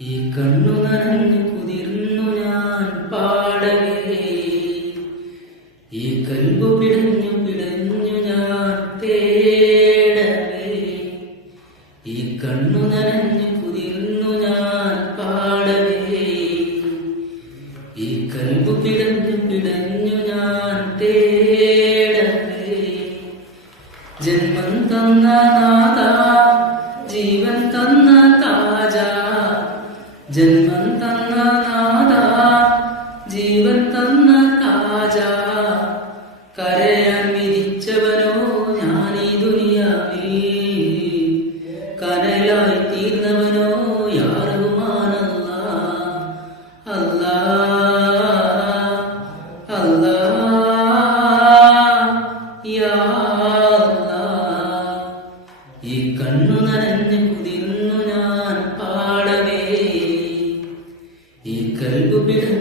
ഈ കണ്ണു നനഞ്ഞു കുതിർന്നു ഞാൻ പാടവേ, ഈ കൽബു പിടഞ്ഞു പിടഞ്ഞു ഞാൻ തേടവേ. ഈ കണ്ണു നനഞ്ഞു കുതിർന്നു ഞാൻ പാടവേ, ഈ കൽബു പിടഞ്ഞു പിടഞ്ഞു ഞാൻ തേടവേ. ജന്മം തന്ന നാഥ, ജീവൻ തന്ന താജ, ജന്മം തന്ന നാഥ, ജീവൻ തന്ന താജ. കരയാൻ വിധിച്ചവനോ ഞാൻ ഈ ദുനിയാവിൽ, കനലായി തീർന്നവനോ യാ റഹ്മാനല്ലാ. അല്ലാ അല്ലാ യാ അല്ലാ. ഈ കണ്ണു നനഞ്ഞു കുതിർന്നു ഞാൻ പാടവേ, ഈ കൽബു പിടഞ്ഞു